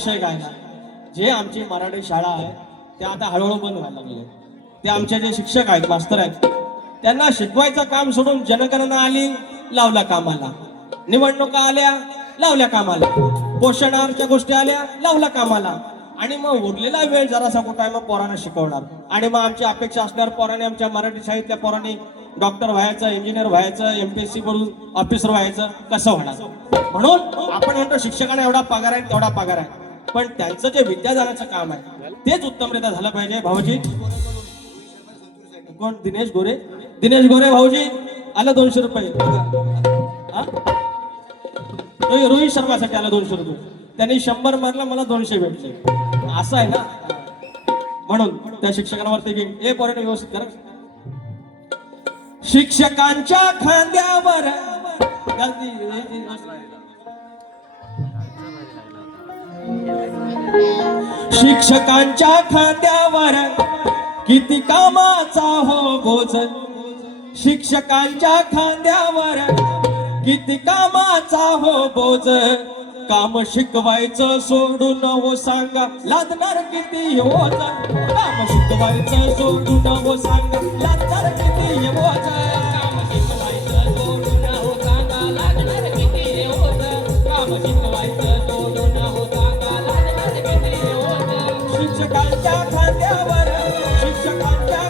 विषय काय ना, जे आमची मराठी शाळा आहे ते आता हळूहळू बंद व्हायला लागले. ते आमचे जे शिक्षक आहेत, मास्तर आहेत, त्यांना शिकवायचं काम सोडून जनगणना आली, लावला कामाला. निवडणुका आल्या, लावल्या कामाला. पोषणाच्या गोष्टी आल्या, लावला कामाला. आणि मग उरलेला वेळ जरासा कुठं आहे, मग पोरांना शिकवणार. आणि मग आमची अपेक्षा असणार, पोरांनी आमच्या मराठी शाळेतल्या पोरांनी डॉक्टर व्हायचं, इंजिनियर व्हायचं, MPSC करून ऑफिसर व्हायचं, कसं होणार. म्हणून आपण म्हणतो शिक्षकांना एवढा पगार आहे, तेवढा पगार आहे, पण त्यांचं जे विद्यादानाचं काम आहे तेच उत्तमरित्या झालं पाहिजे. भाऊजी कोण? दिनेश गोरे. दिनेश गोरे भाऊजी आलं 200 रुपये. रोहित शर्मासाठी आलं 200 रुपये. त्यांनी 100 मारला, मला 200 भेटले. असं आहे ना. म्हणून त्या शिक्षकांवरती की हे पोरांनी व्यवस्थित करा. शिक्षकांच्या खांद्यावर शिक्षकांच्या खांद्यावर किती कामाचा हो बोझ. शिक्षकांच्या खांद्यावर किती कामाचा हो बोझ. काम शिकवायचं सोडून हो सांगा, लादणार किती ओझ. काम शिकवायचं सोडून हो सांगा, लादणार किती ओझ. काम शिकवायचं सोडून हो सांगा, लादणार किती ओझ. काम शिकवायचं सोडून हो सांगा, लादणार किती ओझ. शिक्षकांच्या खांद्यावर शिक्षकांच्या